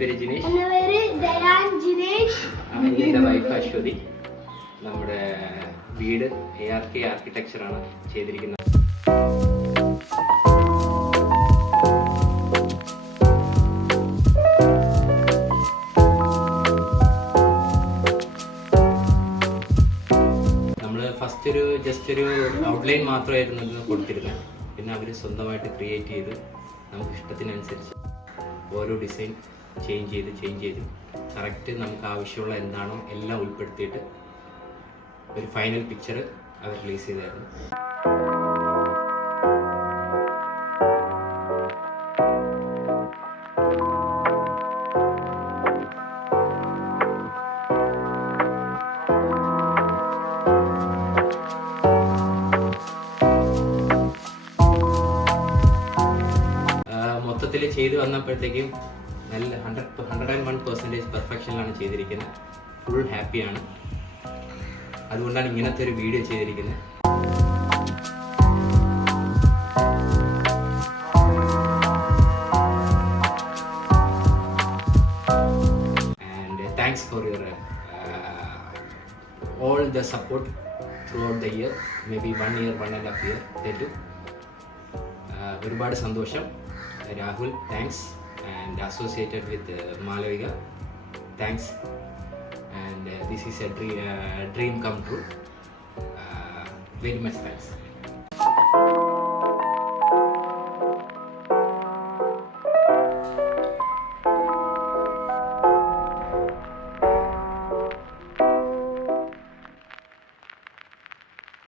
പേര് ജിനേഷ്. എൻ്റെ പേര് ദയാൻ ജിനേഷ്. എൻ്റെ വൈഫ് അശ്വതി. നമ്മുടെ വീട് ARK ആർക്കിടെക്ചറാണ് ചെയ്തിരിക്കുന്നത്. ഫസ്റ്റ് ജസ്റ്റ് ഒരു ഔട്ട്ലൈൻ മാത്രമായിരുന്നു കൊടുത്തിരുന്നത്. പിന്നെ അവർ സ്വന്തമായിട്ട് ക്രിയേറ്റ് ചെയ്ത് നമുക്ക് ഇഷ്ടത്തിനനുസരിച്ച് ഓരോ ഡിസൈൻ ചേഞ്ച് ചെയ്ത് കറക്റ്റ് നമുക്ക് ആവശ്യമുള്ള എന്താണോ എല്ലാം ഉൾപ്പെടുത്തിയിട്ട് ഒരു ഫൈനൽ പിക്ചർ അവർ റിലീസ് ചെയ്തായിരുന്നു. മൊത്തത്തിൽ ചെയ്ത് വന്നപ്പോഴത്തേക്കും നല്ല 101% പെർഫെക്ഷനിലാണ് ചെയ്തിരിക്കുന്നത്. ഫുൾ ഹാപ്പിയാണ്. അതുകൊണ്ടാണ് ഇങ്ങനത്തെ ഒരു വീഡിയോ ചെയ്തിരിക്കുന്നത്. And thanks for your all the support throughout the year, maybe 1 year, 1.5 year തെറ്റു. ഒരുപാട് സന്തോഷം. Rahul thanks, and associated with Malavika thanks, and this is a dream come true. Very much thanks.